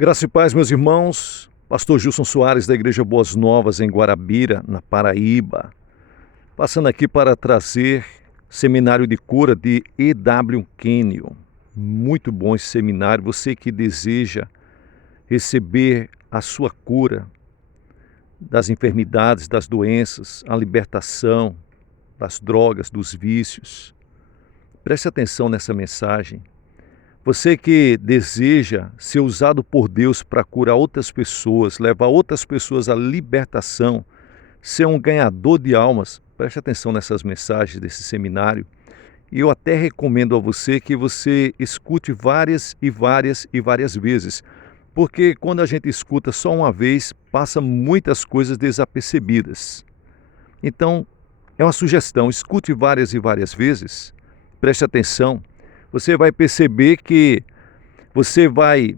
Graça e paz, meus irmãos. Pastor Gilson Soares, da Igreja Boas Novas, em Guarabira, na Paraíba. Passando aqui para trazer seminário de cura de E.W. Kenyon. Muito bom esse seminário. Você que deseja receber a sua cura das enfermidades, das doenças, a libertação das drogas, dos vícios. Preste atenção nessa mensagem. Você que deseja ser usado por Deus para curar outras pessoas, levar outras pessoas à libertação, ser um ganhador de almas, preste atenção nessas mensagens desse seminário. E eu até recomendo a você que você escute várias vezes, porque quando a gente escuta só uma vez, passa muitas coisas desapercebidas. Então, é uma sugestão, escute várias vezes, preste atenção. Você vai perceber que você vai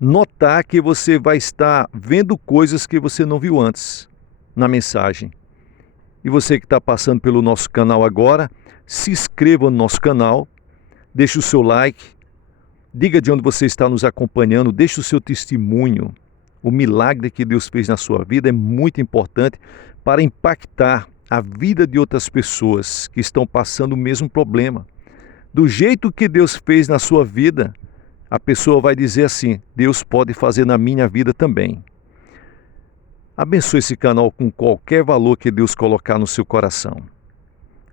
notar que você vai estar vendo coisas que você não viu antes na mensagem. E você que está passando pelo nosso canal agora, se inscreva no nosso canal, deixe o seu like, diga de onde você está nos acompanhando, deixe o seu testemunho. O milagre que Deus fez na sua vida é muito importante para impactar a vida de outras pessoas que estão passando o mesmo problema. Do jeito que Deus fez na sua vida, a pessoa vai dizer assim: Deus pode fazer na minha vida também. Abençoe esse canal com qualquer valor que Deus colocar no seu coração.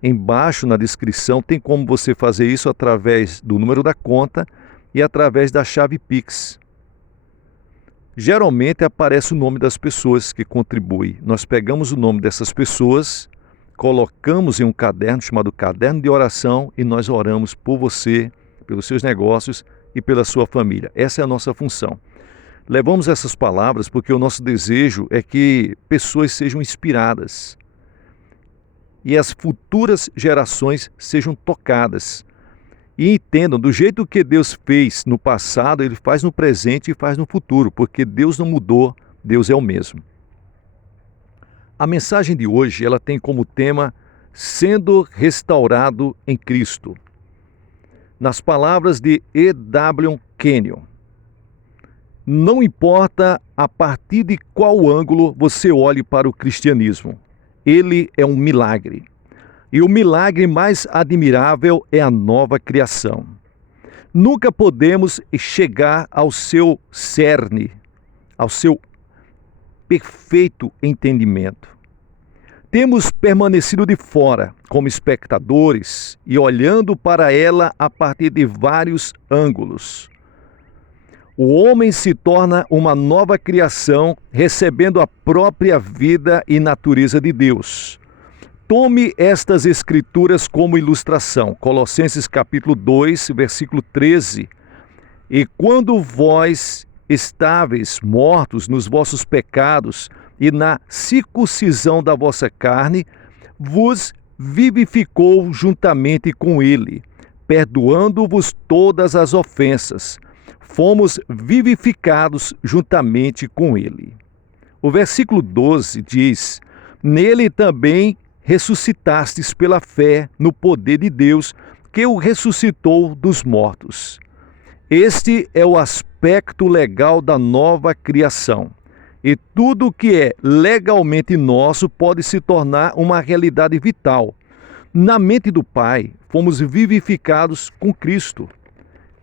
Embaixo na descrição tem como você fazer isso através do número da conta e através da chave Pix. Geralmente aparece o nome das pessoas que contribuem. Nós pegamos o nome dessas pessoas, colocamos em um caderno chamado Caderno de Oração e nós oramos por você, pelos seus negócios e pela sua família. Essa é a nossa função. Levamos essas palavras porque o nosso desejo é que pessoas sejam inspiradas e as futuras gerações sejam tocadas e entendam do jeito que Deus fez no passado, Ele faz no presente e faz no futuro, porque Deus não mudou, Deus é o mesmo. A mensagem de hoje, ela tem como tema Sendo Restaurado em Cristo. Nas palavras de E.W. Kenyon. Não importa a partir de qual ângulo você olhe para o cristianismo, ele é um milagre. E o milagre mais admirável é a nova criação. Nunca podemos chegar ao seu cerne, ao seu perfeito entendimento. Temos permanecido de fora, como espectadores, e olhando para ela a partir de vários ângulos. O homem se torna uma nova criação, recebendo a própria vida e natureza de Deus. Tome estas escrituras como ilustração. Colossenses capítulo 2, versículo 13. E quando vós estáveis mortos nos vossos pecados e na circuncisão da vossa carne, vos vivificou juntamente com ele, perdoando-vos todas as ofensas. Fomos vivificados juntamente com ele. O versículo 12 diz: nele também ressuscitastes pela fé no poder de Deus, que o ressuscitou dos mortos. Este é o aspecto legal da nova criação. E tudo que é legalmente nosso pode se tornar uma realidade vital. Na mente do Pai, fomos vivificados com Cristo.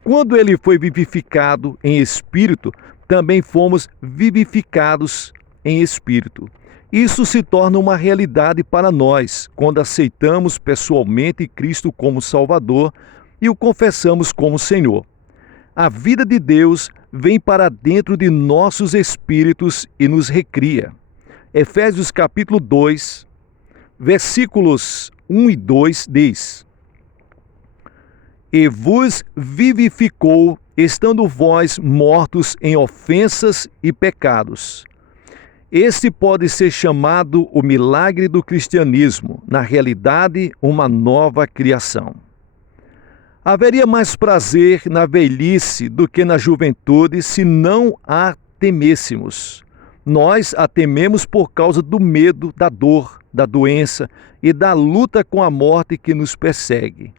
Quando ele foi vivificado em espírito, também fomos vivificados em espírito. Isso se torna uma realidade para nós, quando aceitamos pessoalmente Cristo como Salvador e o confessamos como Senhor. A vida de Deus vem para dentro de nossos espíritos e nos recria. Efésios capítulo 2, versículos 1 e 2 diz: E vos vivificou, estando vós mortos em ofensas e pecados. Este pode ser chamado o milagre do cristianismo, na realidade, uma nova criação. Haveria mais prazer na velhice do que na juventude se não a temêssemos. Nós a tememos por causa do medo, da dor, da doença e da luta com a morte que nos persegue.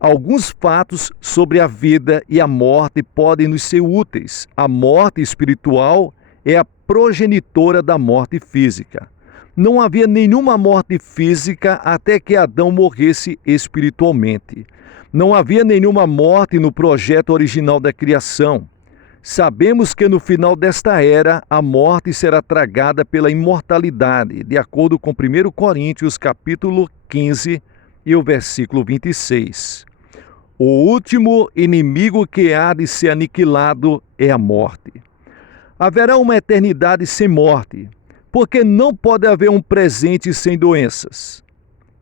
Alguns fatos sobre a vida e a morte podem nos ser úteis. A morte espiritual é a progenitora da morte física. Não havia nenhuma morte física até que Adão morresse espiritualmente. Não havia nenhuma morte no projeto original da criação. Sabemos que no final desta era, a morte será tragada pela imortalidade, de acordo com 1 Coríntios, capítulo 15 e o versículo 26. O último inimigo que há de ser aniquilado é a morte. Haverá uma eternidade sem morte, porque não pode haver um presente sem doenças.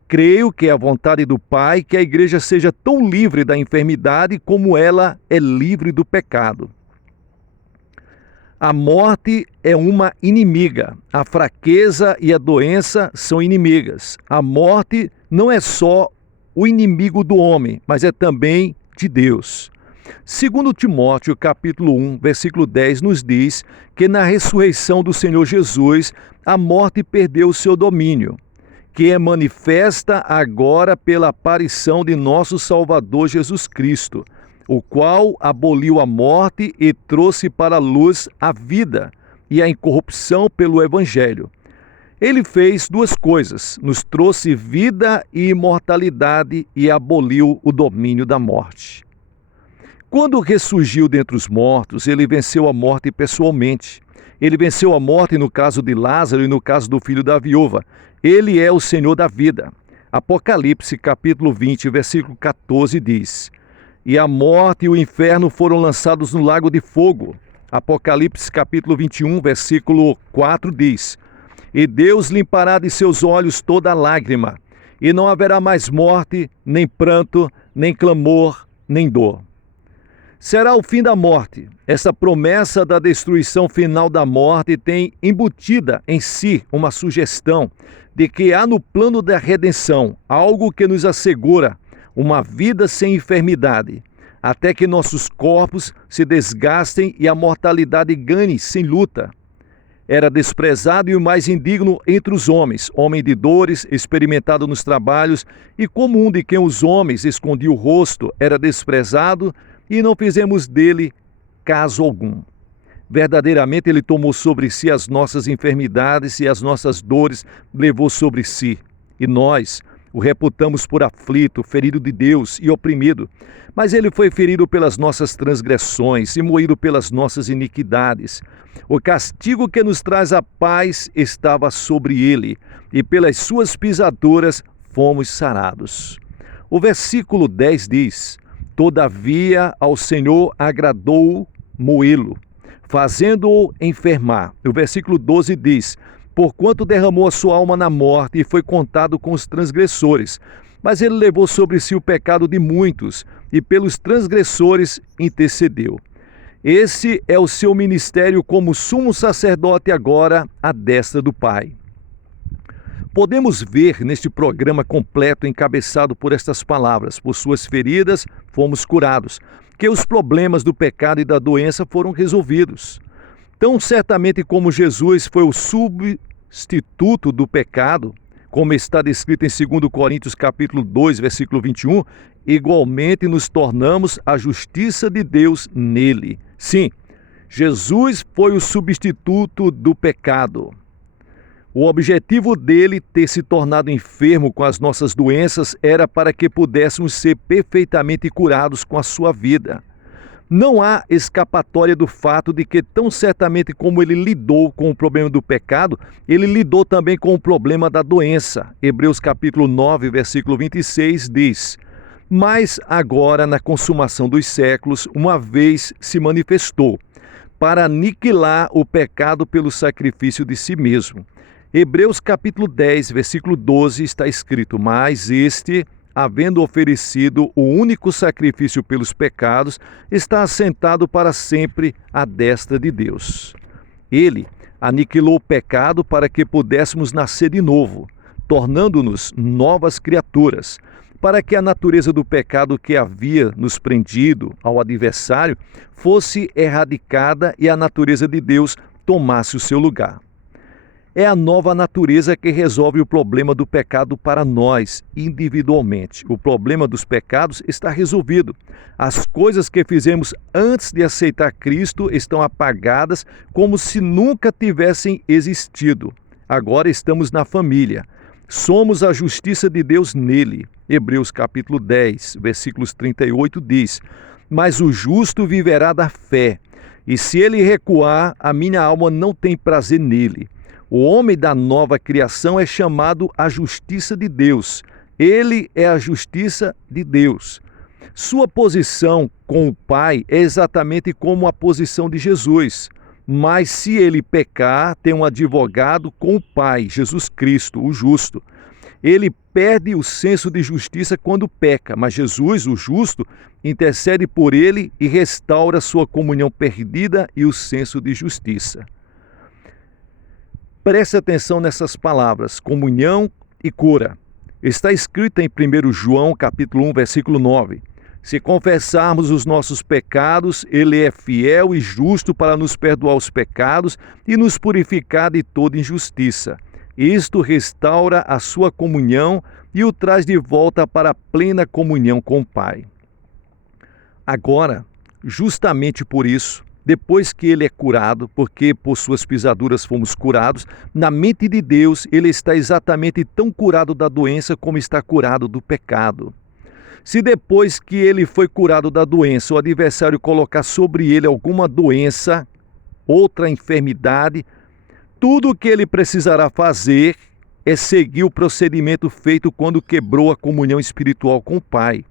Creio que é a vontade do Pai que a igreja seja tão livre da enfermidade como ela é livre do pecado. A morte é uma inimiga. A fraqueza e a doença são inimigas. A morte não é só o inimigo do homem, mas é também de Deus. Segundo Timóteo, capítulo 1, versículo 10, nos diz que na ressurreição do Senhor Jesus, a morte perdeu o seu domínio, que é manifesta agora pela aparição de nosso Salvador Jesus Cristo, o qual aboliu a morte e trouxe para a luz a vida e a incorrupção pelo Evangelho. Ele fez duas coisas, nos trouxe vida e imortalidade e aboliu o domínio da morte. Quando ressurgiu dentre os mortos, ele venceu a morte pessoalmente. Ele venceu a morte no caso de Lázaro e no caso do filho da viúva. Ele é o Senhor da vida. Apocalipse, capítulo 20, versículo 14 diz: E a morte e o inferno foram lançados no lago de fogo. Apocalipse, capítulo 21, versículo 4 diz: E Deus limpará de seus olhos toda lágrima, e não haverá mais morte, nem pranto, nem clamor, nem dor. Será o fim da morte. Essa promessa da destruição final da morte tem embutida em si uma sugestão de que há no plano da redenção algo que nos assegura uma vida sem enfermidade, até que nossos corpos se desgastem e a mortalidade ganhe sem luta. Era desprezado e o mais indigno entre os homens, homem de dores, experimentado nos trabalhos, e como um de quem os homens escondiam o rosto, era desprezado, e não fizemos dele caso algum. Verdadeiramente ele tomou sobre si as nossas enfermidades e as nossas dores levou sobre si. E nós o reputamos por aflito, ferido de Deus e oprimido. Mas ele foi ferido pelas nossas transgressões e moído pelas nossas iniquidades. O castigo que nos traz a paz estava sobre ele, e pelas suas pisaduras fomos sarados. O versículo 10 diz: Todavia ao Senhor agradou moê-lo, fazendo-o enfermar. O versículo 12 diz: Porquanto derramou a sua alma na morte e foi contado com os transgressores. Mas ele levou sobre si o pecado de muitos e pelos transgressores intercedeu. Esse é o seu ministério como sumo sacerdote agora à destra do Pai. Podemos ver neste programa completo encabeçado por estas palavras: por suas feridas fomos curados, que os problemas do pecado e da doença foram resolvidos. Tão certamente como Jesus foi o substituto do pecado, como está descrito em 2 Coríntios capítulo 2, versículo 21, igualmente nos tornamos a justiça de Deus nele. Sim, Jesus foi o substituto do pecado. O objetivo dele ter se tornado enfermo com as nossas doenças era para que pudéssemos ser perfeitamente curados com a sua vida. Não há escapatória do fato de que, tão certamente como ele lidou com o problema do pecado, ele lidou também com o problema da doença. Hebreus capítulo 9, versículo 26 diz: Mas agora, na consumação dos séculos, uma vez se manifestou, para aniquilar o pecado pelo sacrifício de si mesmo. Hebreus capítulo 10, versículo 12 está escrito: Mas este, havendo oferecido o único sacrifício pelos pecados, está assentado para sempre à destra de Deus. Ele aniquilou o pecado para que pudéssemos nascer de novo, tornando-nos novas criaturas, para que a natureza do pecado que havia nos prendido ao adversário fosse erradicada e a natureza de Deus tomasse o seu lugar. É a nova natureza que resolve o problema do pecado para nós, individualmente. O problema dos pecados está resolvido. As coisas que fizemos antes de aceitar Cristo estão apagadas como se nunca tivessem existido. Agora estamos na família. Somos a justiça de Deus nele. Hebreus capítulo 10, versículos 38 diz: Mas o justo viverá da fé, e se ele recuar, a minha alma não tem prazer nele. O homem da nova criação é chamado a justiça de Deus. Ele é a justiça de Deus. Sua posição com o Pai é exatamente como a posição de Jesus. Mas se ele pecar, tem um advogado com o Pai, Jesus Cristo, o justo. Ele perde o senso de justiça quando peca, mas Jesus, o justo, intercede por ele e restaura sua comunhão perdida e o senso de justiça. Preste atenção nessas palavras, comunhão e cura. Está escrito em 1 João capítulo 1, versículo 9. Se confessarmos os nossos pecados, ele é fiel e justo para nos perdoar os pecados e nos purificar de toda injustiça. Isto restaura a sua comunhão e o traz de volta para a plena comunhão com o Pai. Agora, justamente por isso, depois que ele é curado, porque por suas pisaduras fomos curados, na mente de Deus ele está exatamente tão curado da doença como está curado do pecado. Se depois que ele foi curado da doença, o adversário colocar sobre ele alguma doença, outra enfermidade, tudo o que ele precisará fazer é seguir o procedimento feito quando quebrou a comunhão espiritual com o Pai.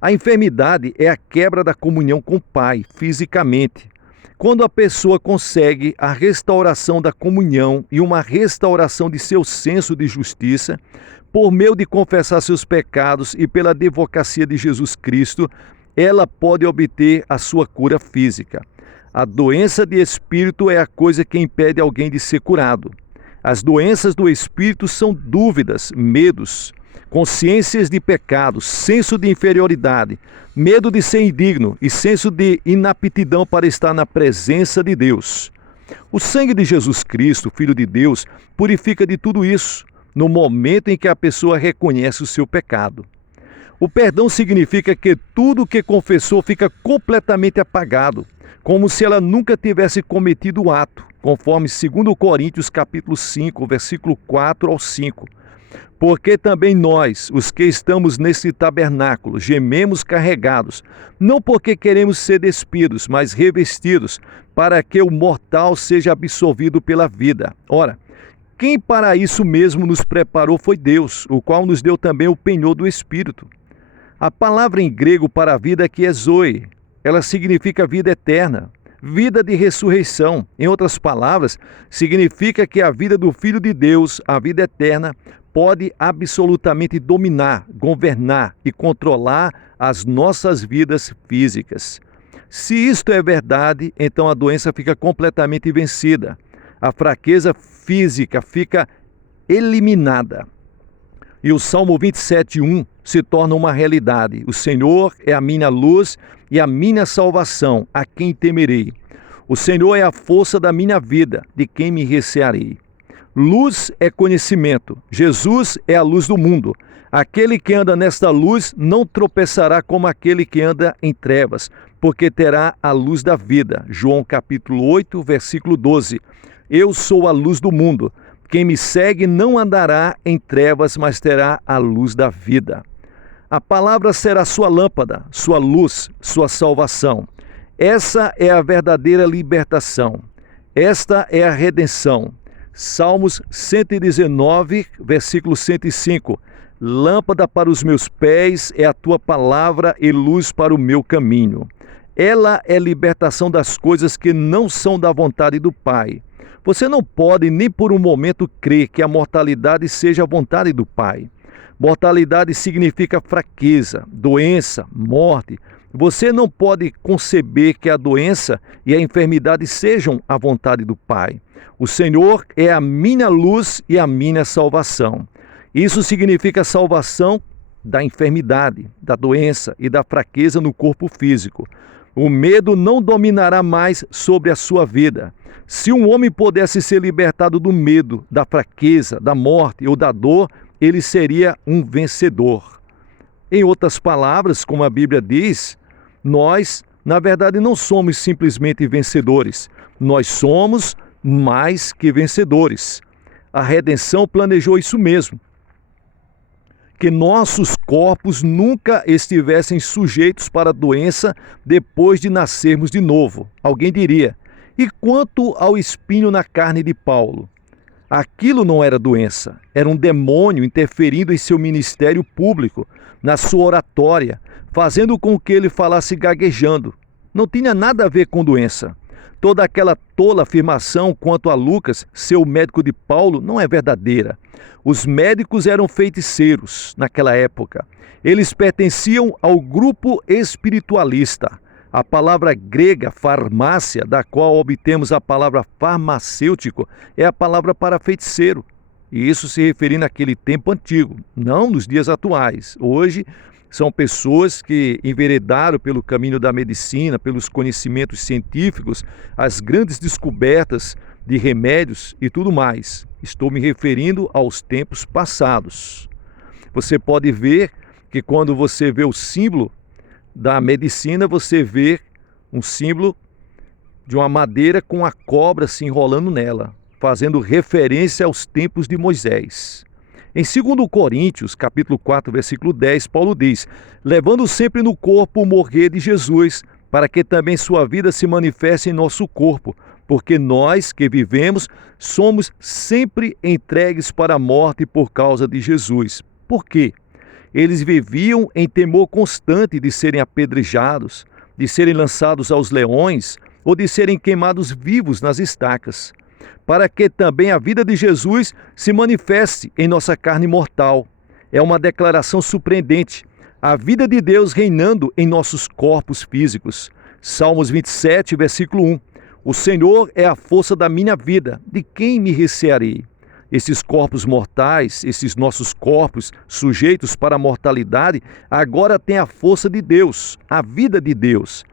A enfermidade é a quebra da comunhão com o Pai, fisicamente. Quando a pessoa consegue a restauração da comunhão e uma restauração de seu senso de justiça, por meio de confessar seus pecados e pela advocacia de Jesus Cristo, ela pode obter a sua cura física. A doença de espírito é a coisa que impede alguém de ser curado. As doenças do espírito são dúvidas, medos, consciências de pecado, senso de inferioridade, medo de ser indigno e senso de inaptidão para estar na presença de Deus. O sangue de Jesus Cristo, Filho de Deus, purifica de tudo isso no momento em que a pessoa reconhece o seu pecado. O perdão significa que tudo o que confessou fica completamente apagado, como se ela nunca tivesse cometido o ato, conforme 2 Coríntios capítulo 5, versículo 4 ao 5. Porque também nós, os que estamos nesse tabernáculo, gememos carregados, não porque queremos ser despidos, mas revestidos, para que o mortal seja absolvido pela vida. Ora, quem para isso mesmo nos preparou foi Deus, o qual nos deu também o penhor do Espírito. A palavra em grego para a vida aqui é zoe. Ela significa vida eterna, vida de ressurreição. Em outras palavras, significa que a vida do Filho de Deus, a vida eterna, pode absolutamente dominar, governar e controlar as nossas vidas físicas. Se isto é verdade, então a doença fica completamente vencida. A fraqueza física fica eliminada. E o Salmo 27:1 se torna uma realidade. O Senhor é a minha luz e a minha salvação, a quem temerei. O Senhor é a força da minha vida, de quem me recearei. Luz é conhecimento. Jesus é a luz do mundo. Aquele que anda nesta luz não tropeçará como aquele que anda em trevas, porque terá a luz da vida. João capítulo 8, versículo 12. Eu sou a luz do mundo. Quem me segue não andará em trevas, mas terá a luz da vida. A palavra será sua lâmpada, sua luz, sua salvação. Essa é a verdadeira libertação. Esta é a redenção. Salmos 119, versículo 105. Lâmpada para os meus pés é a tua palavra e luz para o meu caminho. Ela é libertação das coisas que não são da vontade do Pai. Você não pode nem por um momento crer que a mortalidade seja a vontade do Pai. Mortalidade significa fraqueza, doença, morte. Você não pode conceber que a doença e a enfermidade sejam a vontade do Pai. O Senhor é a minha luz e a minha salvação. Isso significa salvação da enfermidade, da doença e da fraqueza no corpo físico. O medo não dominará mais sobre a sua vida. Se um homem pudesse ser libertado do medo, da fraqueza, da morte ou da dor, ele seria um vencedor. Em outras palavras, como a Bíblia diz, nós, na verdade, não somos simplesmente vencedores. Nós somos mais que vencedores. A redenção planejou isso mesmo. Que nossos corpos nunca estivessem sujeitos para a doença depois de nascermos de novo. Alguém diria: e quanto ao espinho na carne de Paulo? Aquilo não era doença, era um demônio interferindo em seu ministério público, na sua oratória, fazendo com que ele falasse gaguejando. Não tinha nada a ver com doença. Toda aquela tola afirmação quanto a Lucas, seu médico de Paulo, não é verdadeira. Os médicos eram feiticeiros naquela época. Eles pertenciam ao grupo espiritualista. A palavra grega farmácia, da qual obtemos a palavra farmacêutico, é a palavra para feiticeiro. E isso se referindo àquele tempo antigo, não nos dias atuais. Hoje são pessoas que enveredaram pelo caminho da medicina, pelos conhecimentos científicos, as grandes descobertas de remédios e tudo mais. Estou me referindo aos tempos passados. Você pode ver que quando você vê o símbolo da medicina, você vê um símbolo de uma madeira com a cobra se enrolando nela, fazendo referência aos tempos de Moisés. Em 2 Coríntios, capítulo 4, versículo 10, Paulo diz: levando sempre no corpo o morrer de Jesus, para que também sua vida se manifeste em nosso corpo, porque nós que vivemos somos sempre entregues para a morte por causa de Jesus. Por quê? Eles viviam em temor constante de serem apedrejados, de serem lançados aos leões ou de serem queimados vivos nas estacas, para que também a vida de Jesus se manifeste em nossa carne mortal. É uma declaração surpreendente. A vida de Deus reinando em nossos corpos físicos. Salmos 27, versículo 1. O Senhor é a força da minha vida, de quem me recearei? Esses corpos mortais, esses nossos corpos sujeitos para a mortalidade, agora têm a força de Deus, a vida de Deus.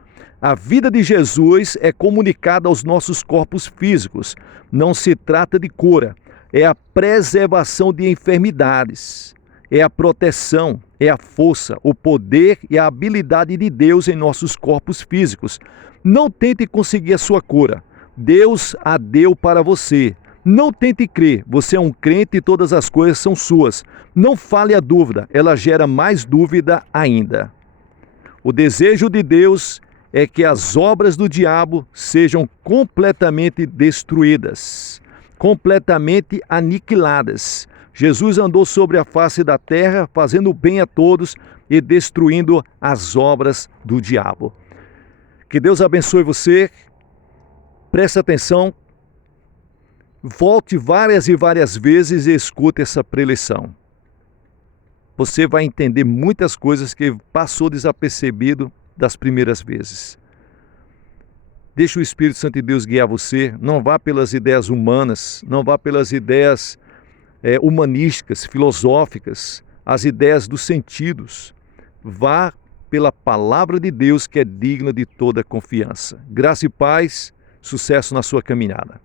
A vida de Jesus é comunicada aos nossos corpos físicos. Não se trata de cura, é a preservação de enfermidades, é a proteção, é a força, o poder e a habilidade de Deus em nossos corpos físicos. Não tente conseguir a sua cura. Deus a deu para você. Não tente crer, você é um crente e todas as coisas são suas. Não fale a dúvida, ela gera mais dúvida ainda. O desejo de Deus é que as obras do diabo sejam completamente destruídas, completamente aniquiladas. Jesus andou sobre a face da terra, fazendo bem a todos e destruindo as obras do diabo. Que Deus abençoe você. Preste atenção. Volte várias e várias vezes e escute essa preleção. Você vai entender muitas coisas que passou desapercebido das primeiras vezes. Deixe o Espírito Santo de Deus guiar você. Não vá pelas ideias humanas, não vá pelas ideias humanísticas, filosóficas, as ideias dos sentidos. Vá pela palavra de Deus, que é digna de toda confiança. Graça e paz, sucesso na sua caminhada.